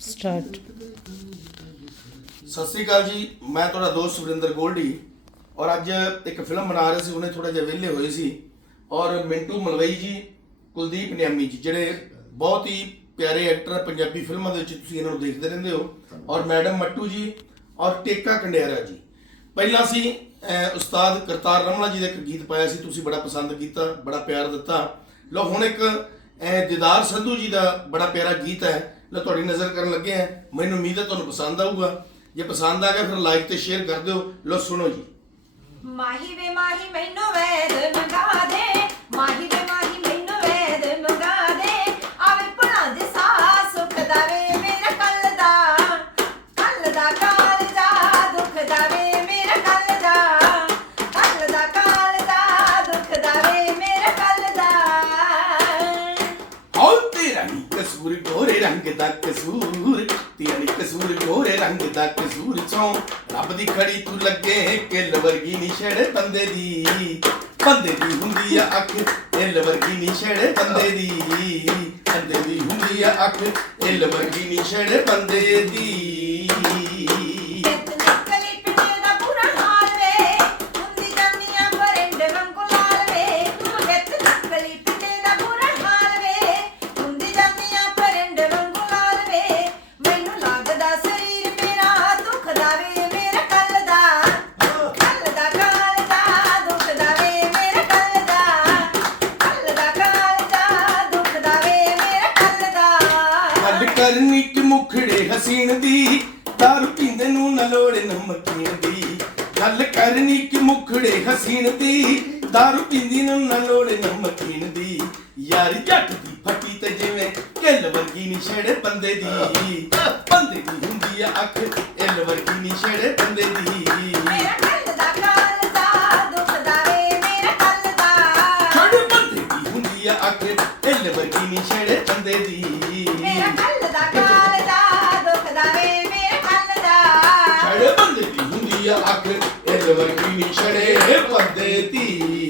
Start Sat Sri ਅਕਾਲ ਜੀ ਮੈਂ ਤੁਹਾਡਾ ਦੋਸਤ ਸੁਰਿੰਦਰ ਗੋਲਡੀ ਔਰ ਅੱਜ ਇੱਕ ਫਿਲਮ ਬਣਾ ਰਹੇ ਸੀ ਉਹਨੇ ਥੋੜਾ ਜਿਹਾ ਵਿਹਲੇ ਹੋਏ ਸੀ ਔਰ ਮਿੰਟੂ ਮਲਵਈ ਜੀ ਕੁਲਦੀਪ ਨਿਆਮੀ ਜੀ ਜਿਹੜੇ ਬਹੁਤ ਹੀ ਪਿਆਰੇ ਐਕਟਰ ਪੰਜਾਬੀ ਫਿਲਮਾਂ ਦੇ ਵਿੱਚ ਤੁਸੀਂ ਇਹਨਾਂ ਨੂੰ ਦੇਖਦੇ ਰਹਿੰਦੇ ਹੋ ਔਰ ਮੈਡਮ ਮੱਟੂ ਜੀ ਔਰ ਟੇਕਾ ਕੰਡਿਆਰਾ ਜੀ। ਪਹਿਲਾਂ ਸੀ ਉਸਤਾਦ ਕਰਤਾਰ ਰਮਲਾ ਜੀ ਦਾ ਇੱਕ ਗੀਤ ਪਾਇਆ ਸੀ ਤੁਸੀਂ ਬੜਾ ਪਸੰਦ ਕੀਤਾ ਬੜਾ ਪਿਆਰ ਦਿੱਤਾ। ਲੋ ਹੁਣ ਇੱਕ ਅਹ, ਦਿਦਾਰ ਸੰਧੂ ਜੀ ਦਾ ਬੜਾ ਪਿਆਰਾ ਗੀਤ ਹੈ ਲੋ ਤੁਹਾਡੀ ਨਜ਼ਰ ਕਰਨ ਲੱਗੇ ਆ ਮੈਨੂੰ ਉਮੀਦ ਹੈ ਤੁਹਾਨੂੰ ਪਸੰਦ ਆਊਗਾ। ਜੇ ਪਸੰਦ ਆ ਗਿਆ, ਫਿਰ ਲਾਈਕ ਤੇ ਸ਼ੇਅਰ ਕਰ ਦਿਓ। ਲੋ ਸੁਣੋ ਜੀ। ਮਾਹੀ ਵੇ ਮਾਹੀ, ਮੈਨੂੰ ਵੈਦ ਰੰਗ ਦਾ ਕਸੂਰ ਤੇਰਾ ਕਸੂਰ, ਗੋਰੇ ਰੰਗ ਦਾ ਕਸੂਰ ਚੋਂ। ਰੱਬ ਦੀ ਖੜੀ ਤੂੰ ਲੱਗੇ, ਕਿੱਲ ਵਰਗੀ ਨੀ ਛੜੇ ਬੰਦੇ ਦੀ। ਬੰਦੇ ਦੀ ਹੁੰਦੀ ਆ ਅੱਖ ਇੱਲ ਵਰਗੀ ਨੀ ਛੜੇ ਬੰਦੇ ਦੀ। ਬੰਦੇ ਦੀ ਹੁੰਦੀ ਆ ਅੱਖ ਇੱਲ ਵਰਗੀ ਨੀ ਛੜੇ ਬੰਦੇ ਦੀ। ਮੈਨੂੰ ਸਰੀਰ ਮੇਰਾ ਦੁਖਦਾ ਵੇ, ਮੇਰਾ ਕੱਲ ਦਾ। ਕੱਲ ਦਾ ਕਾਲ ਦਾ ਦੁਖਦਾ ਵੇ, ਮੇਰਾ ਕੱਲ ਦਾ। ਕੱਲ ਦਾ ਕਾਲ ਦਾ ਦੁਖਦਾ ਵੇ, ਮੇਰਾ ਕੱਲ ਦਾ। ਗੱਲ ਕਰਨੀ ਕਿ ਮੁਖੜੇ ਹਸੀਨ ਦੀ, ਦਾਰੂ ਪੀਂਦੇ ਨੂੰ ਨਾ ਲੋੜੇ ਨਮਕੀਨ ਦੀ। ਗੱਲ ਕਰਨੀ ਕਿ ਮੁਖੜੇ ਹਸੀਨ ਦੀ, ਦਾਰੂ ਪੀਂਦੀ ਨੂੰ ਨਾ ਲੋੜੇ ਨਮਕੀਨ ਦੀ। ਯਾਰ ਜੱਟ ਵਰਗੀ ਛੜੇ ਬੰਦੇ ਦੀ। ਬੰਦੇ ਦੀ ਹੁੰਦੀ ਆ ਅੱਖ ਇੱਲ ਵਰਗੀ ਛੜੇ ਬੰਦੇ ਦੀ। ਮੇਰਾ ਕੱਲ ਦਾ ਕਾਲ ਦਾ ਦੁਖਦਾ ਵੇ ਮੇਰਾ ਕੱਲ ਦਾ। ਛੜੇ ਬੰਦੇ ਦੀ ਹੁੰਦੀ ਆ ਅੱਖ ਇੱਲ ਵਰਗੀ ਨੀ ਛੜੇ ਬੰਦੇ ਦੀ। ਮੇਰਾ ਕੱਲ ਦਾ ਕਾਲ ਦਾ ਦੁਖਦਾ ਵੇ ਮੇਰਾ ਕੱਲ ਦਾ। ਛੜੇ ਬੰਦੇ ਦੀ ਹੁੰਦੀ ਆ ਅੱਖ ਇਹ ਵਰਗੀ ਨੀ ਛੜੇ ਬੰਦੇ ਦੀ।